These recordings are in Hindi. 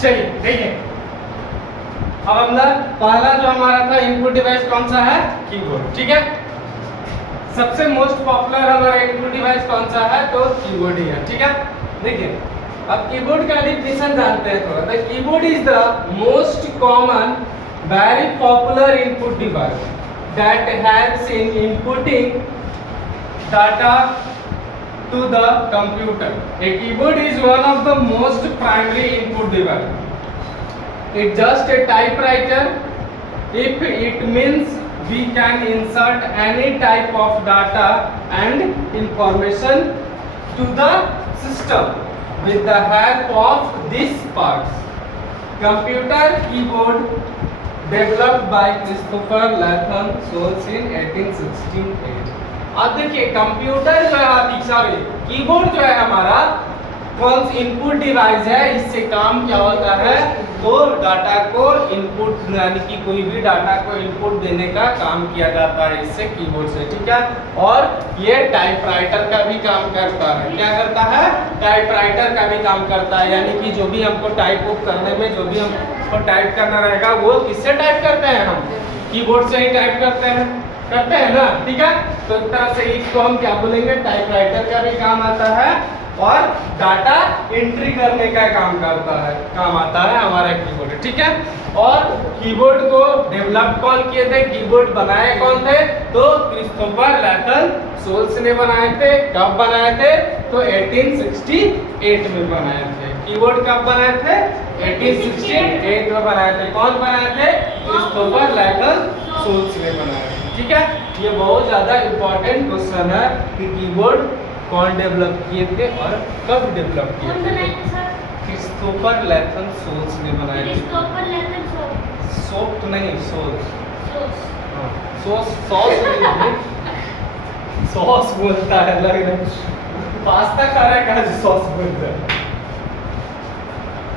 चलिए देखिए, अब हम लोग पहला जो हमारा था इनपुट डिवाइस कौन सा है? कीबोर्ड। ठीक है, सबसे मोस्ट पॉपुलर हमारा इनपुट डिवाइस कौन सा है? तो कीबोर्ड ही है। ठीक है, देखिए अब कीबोर्ड का डिफिनेशन जानते हैं थोड़ा। The keyboard is the most common very popular input device that helps in inputting data to the computer. A keyboard is one of the most primary input device. It's just a typewriter. If it means we can insert any type of data and information to the system with the help of these parts. Computer keyboard developed by Christopher Latham Solz in 1868. अब देखिए कंप्यूटर जो है, सॉरी कीबोर्ड जो है हमारा कौन सी इनपुट डिवाइस है, इससे काम क्या होता है? तो डाटा को इनपुट यानी कि कोई भी डाटा को इनपुट देने का काम किया जाता है इससे, कीबोर्ड से। ठीक है, और ये टाइपराइटर का भी काम करता है। क्या करता है? टाइपराइटर का भी काम करता है, यानी कि जो भी हमको टाइप करने में जो भी हमको टाइप करना रहेगा वो किससे टाइप करते हैं? हम कीबोर्ड से ही टाइप करते हैं ना। ठीक है, तो एक तरह से इसको हम क्या बोलेंगे? टाइपराइटर का भी काम आता है और डाटा एंट्री करने का काम आता है हमारा कीबोर्ड। ठीक है, और कीबोर्ड को डेवलप कौन किए थे? कीबोर्ड बनाए कौन थे? तो क्रिस्टोफर लैथम सोल्स ने बनाए थे। कब बनाए थे? तो 1868 में बनाए थे। कीबोर्ड कब बनाए थे? 1868 में बनाए थे। कौन बनाए थे? क्रिस्टोफर लैथम सोल्स ने बनाए थे। ठीक है, ये बहुत ज्यादा इंपॉर्टेंट क्वेश्चन है कि कीबोर्ड कौन डेवलप किए थे और कब डेवलप किए थे? क्रिस्टोफर लैथम सोल्स ने बनाए थे। सोफ्ट नहीं, सोल्स। हाँ, सॉस बोलता है, लग रहा है पास्ता खा रहा है, कहाँ सॉस बोलता है।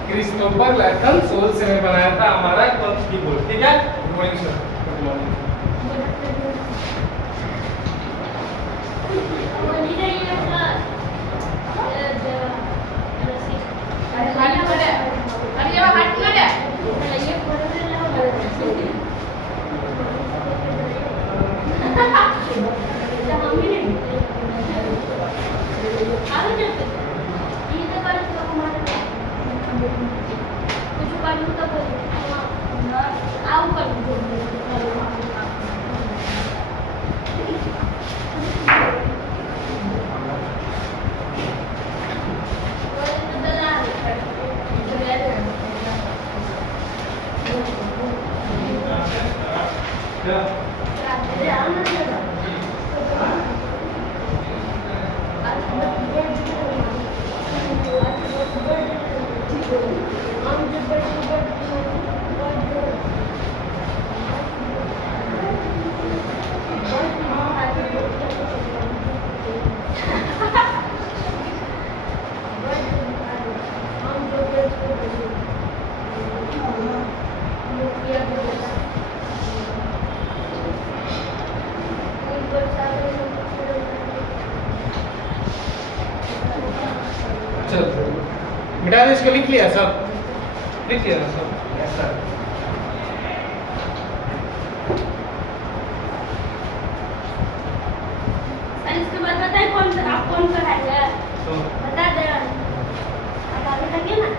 क्रिस्टोफर लैथम सोल्स ने बनाया था हमारा कीबोर्ड। ठीक है, good morning sir. Good morning. बेटा इसको लिख लिया सब? लिख लिया सब? Yes sir. इसके बाद बताइए कौन सा आप कौन पढ़ाएंगे? तो बता दे। आप आगे तक ना?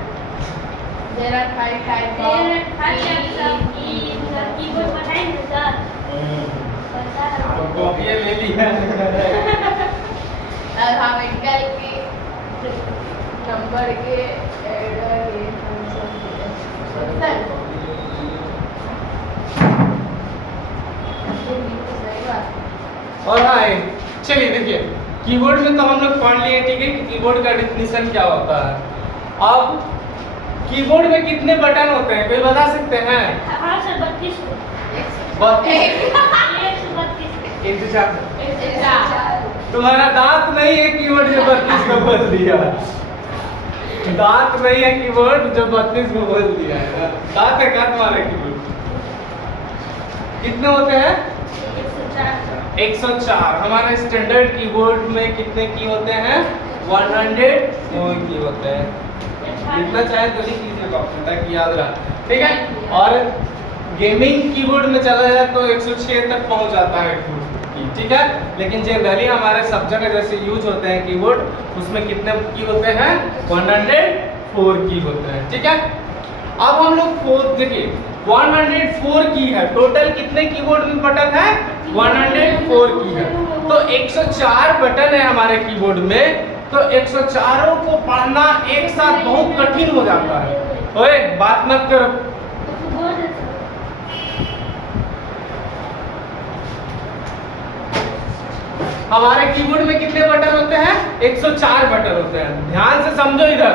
There are 5 types of keyboard बताएंगे सर? तो कॉपी ले लिया। alphabetical के नंबर के एडर के और हाँ, चलिए देखिए कीबोर्ड में तो हम लोग पढ़ लिए। ठीक है, कि कीबोर्ड का डिफिनीशन क्या होता है। अब कीबोर्ड में कितने बटन होते हैं, कोई बता सकते हैं? हाँ सर 32। तुम्हारा दांत नहीं है कीबोर्ड जो 32 को बोल दिया। दांत नहीं है कीबोर्ड जो 32 को बोल दिया है। दांत है क्या तुम्हारे कीबोर्ड? कितने होते हैं? 104। हमारे स्टैंडर्ड कीबोर्ड में कितने की होते हैं? 104 की होते हैं। लिखना चाहे तो लिख लीजिएगा ऑप्शन ताकि याद रहा, ठीक है। और गेमिंग कीबोर्ड में चला जाए तो 106 तक पहुंच जाता है की, ठीक है। लेकिन जनरली हमारे सब जगह जैसे यूज होते हैं कीबोर्ड, उसमें कितने की होते हैं? 104 की होते हैं, ठीक है। अब हम लोग 4 देखिए 104 की है, टोटल कितने कीबोर्ड में बटन है? 104 की है, तो 104 बटन है हमारे कीबोर्ड में, तो 104 को पढ़ना एक साथ बहुत कठिन हो जाता है। ओए बात मत करो। हमारे कीबोर्ड में कितने बटन होते हैं? 104 बटन होते हैं, ध्यान से समझो इधर,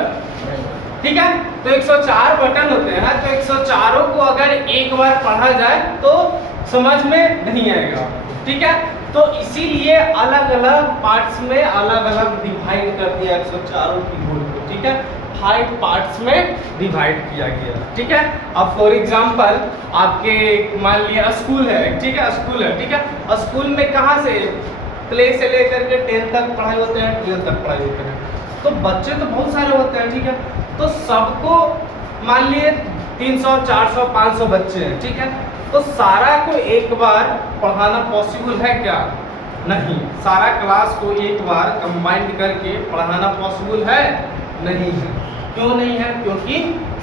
ठीक है। तो 104 बटन होते हैं, तो 104 को अगर एक बार पढ़ा जाए तो समझ में नहीं आएगा, ठीक है। तो इसीलिए अलग अलग पार्ट्स में अलग अलग डिवाइड कर दिया 104 कीबोर्ड को, ठीक है। 5 पार्ट्स में डिवाइड किया गया, ठीक है। अब फॉर एग्जांपल आपके मान लिया स्कूल है, ठीक है, स्कूल है, ठीक है। स्कूल में कहाँ से प्ले से लेकर के 10 तक पढ़ाई होते हैं, 12 तक पढ़ाई होते हैं, तो बच्चे तो बहुत सारे होते हैं, ठीक है। तो सबको मान लिए 300 400 500 बच्चे हैं, ठीक है। तो सारा को एक बार पढ़ाना पॉसिबल है क्या? नहीं। सारा क्लास को एक बार कंबाइंड करके पढ़ाना पॉसिबल है? नहीं है। क्यों नहीं है? क्योंकि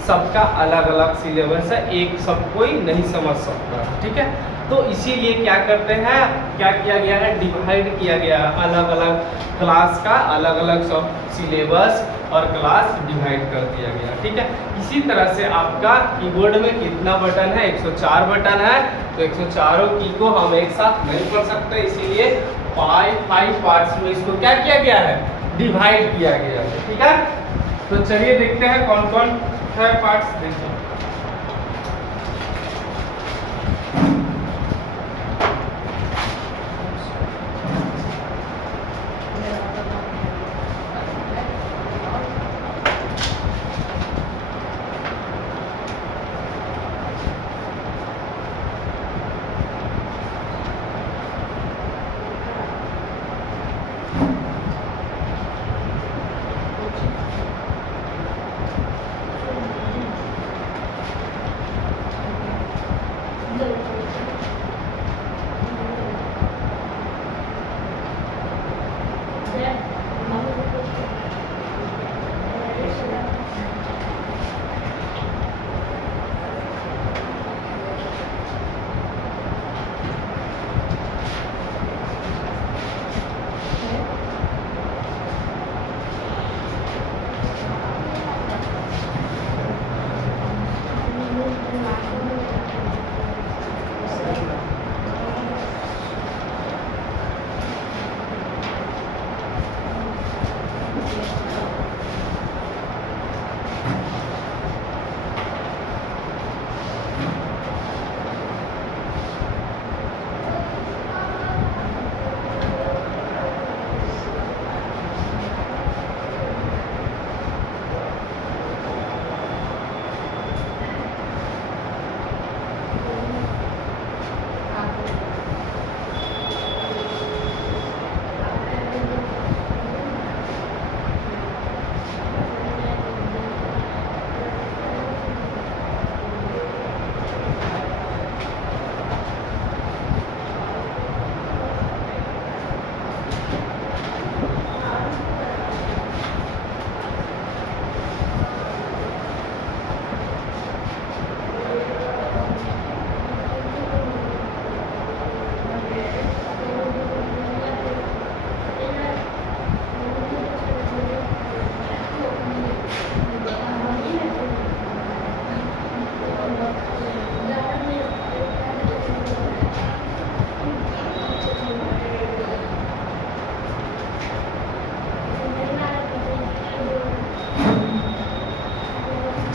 सबका अलग अलग सिलेबस है, एक सब कोई नहीं समझ सकता, ठीक है। तो इसीलिए क्या करते हैं, क्या किया गया है? डिवाइड किया गया है, अलग अलग क्लास का अलग अलग सब सिलेबस और क्लास डिवाइड कर दिया गया, ठीक है। इसी तरह से आपका कीबोर्ड में कितना बटन है? 104 बटन है, तो 104 की को हम एक साथ नहीं पढ़ सकते, इसीलिए 5 पार्ट्स में इसको क्या किया गया है? डिवाइड किया गया है, ठीक है। तो चलिए देखते हैं कौन कौन है पार्ट्स, देखिए।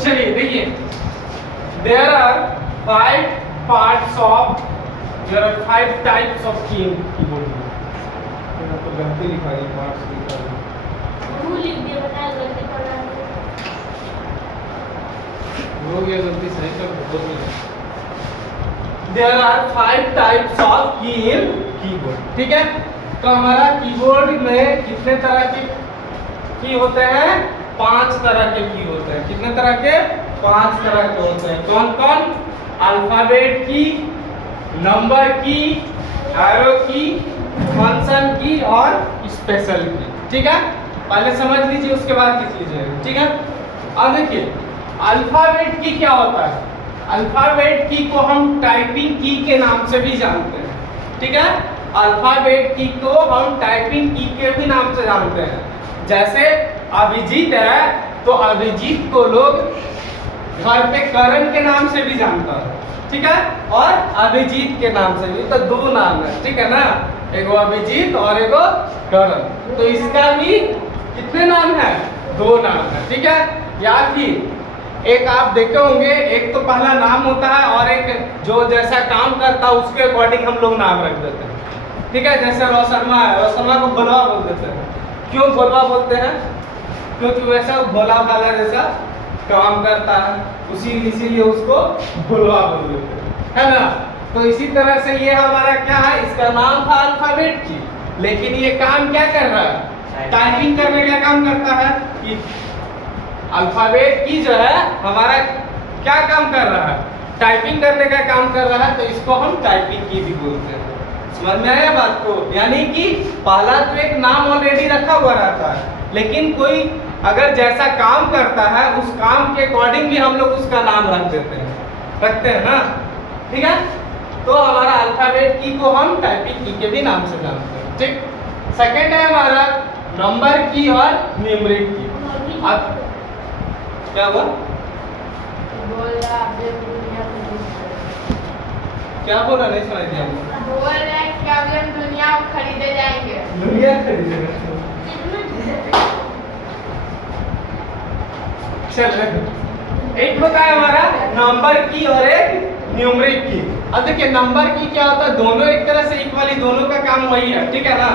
चलिए देखिए, there are 5 types of keyboard। तो गलती लिखा है, पार्ट्स लिखा है, वो लिख दिया, बताया गलती पढ़ा है। हो गया गलती, सही कर दो। देयर आर 5 टाइप्स ऑफ की इन कीबोर्ड। ठीक है, तो हमारा कीबोर्ड में कितने तरह के की होते हैं? 5 तरह के की होते हैं। कितने तरह के? 5 तरह के होते हैं। कौन कौन? अल्फाबेट की, नंबर की, एरो की, फंक्शन की और स्पेशल की। ठीक है, पहले समझ लीजिए उसके बाद लिख लीजिएगा। ठीक है, अब देखिए अल्फाबेट की क्या होता है। अल्फाबेट की को हम टाइपिंग की के नाम से भी जानते हैं। ठीक है, अल्फाबेट की को हम टाइपिंग की के भी नाम से जानते हैं। जैसे अभिजीत है तो अभिजीत को लोग घर पे करण के नाम से भी जानता है। ठीक है, और अभिजीत के नाम से भी, तो 2 नाम है। ठीक है ना, एगो अभिजीत और एगो करण। तो इसका भी कितने नाम है? 2 नाम है। ठीक है, या फिर एक आप देखे होंगे, एक तो पहला नाम होता है और एक जो जैसा काम करता है उसके अकॉर्डिंग हम लोग नाम रख देते हैं। ठीक है, जैसे रोशनमा है, रोशनमा को भोलवा बोल देते हैं। क्यों भोलवा बोलते हैं? क्योंकि वैसा भोला भाला जैसा काम करता है, इसीलिए उसको भोलवा बोल देते हैं, है ना। तो इसी तरह से ये हमारा क्या है, इसका नाम था अल्फाबेट की, लेकिन ये काम क्या कर रहा है? टाइपिंग करने का काम करता है। कि अल्फाबेट की जो है हमारा क्या काम कर रहा है? टाइपिंग करने का काम कर रहा है, तो इसको हम टाइपिंग की भी बोलते हैं। समझ में आया बात को? यानी कि पहला तो एक नाम ऑलरेडी रखा हुआ रहता है, लेकिन कोई अगर जैसा काम करता है उस काम के अकॉर्डिंग भी हम लोग उसका नाम रख देते हैं, रखते हैं ना। ठीक है, तो हमारा अल्फाबेट की को हम टाइपिंग की के भी नाम से जानते हैं। ठीक, सेकंड है हमारा नंबर की और न्यूमरिक की। अब क्या हुआ? बोला आपने दुनिया को क्या बोला? नहीं सुनाई दिया हमको। बोल रहे हैं कि अभी हम दुनिया को खरीदे जाएंगे। दुनिया खरीदेगा। चल, एक होता है हमारा नंबर की और एक न्यूमरिक की। अब देखिए नंबर की क्या होता है, दोनों एक तरह से इक्वली, दोनों का काम वही है। ठीक है ना,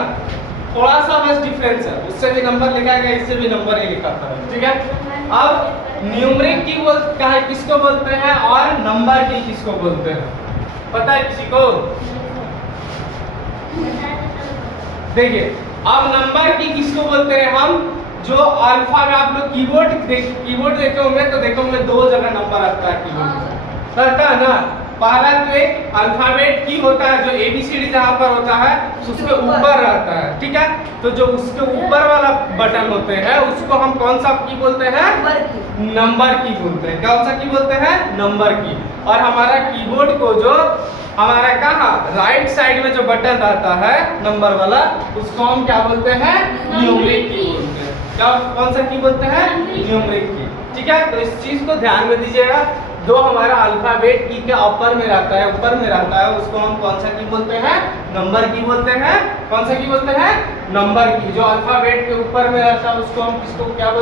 थोड़ा सा बस डिफरेंस है, उससे भी नंबर लिखा गया, इससे भी नंबर ही लिखा था। ठीक है, अब न्यूमरिक की किसको बोलते हैं और नंबर की किसको बोलते हैं, पता है किसी को? देखिए अब नंबर की किसको बोलते हैं हम? जो अल्फा में आप लोग कीबोर्ड देखे होंगे तो देखो में 2 जगह नंबर आता है कीबोर्ड में, रहता है ना। पहला तो एक अल्फाबेट की होता है, जो ABCD जहाँ पर होता है उसके ऊपर रहता है। ठीक है, तो जो उसके ऊपर वाला बटन होते हैं उसको हम कौन सा की बोलते हैं? नंबर की बोलते हैं। कौन सा की बोलते हैं? नंबर की। और हमारा कीबोर्ड को जो हमारा कहाँ राइट साइड में जो बटन रहता है नंबर वाला, उसको हम क्या बोलते हैं? न्यूमरिक की बोलते हैं। क्या, कौन सा की बोलते हैं? न्यूमरिक की। ठीक है, तो इस चीज को ध्यान में दीजिएगा। जो हमारा अल्फाबेट की के ऊपर में रहता है उसको हम कौन सा की बोलते हैं? नंबर की बोलते हैं। कौन सा की बोलते हैं? नंबर की। जो अल्फाबेट के ऊपर में रहता है उसको हम किसको क्या बोलते हैं?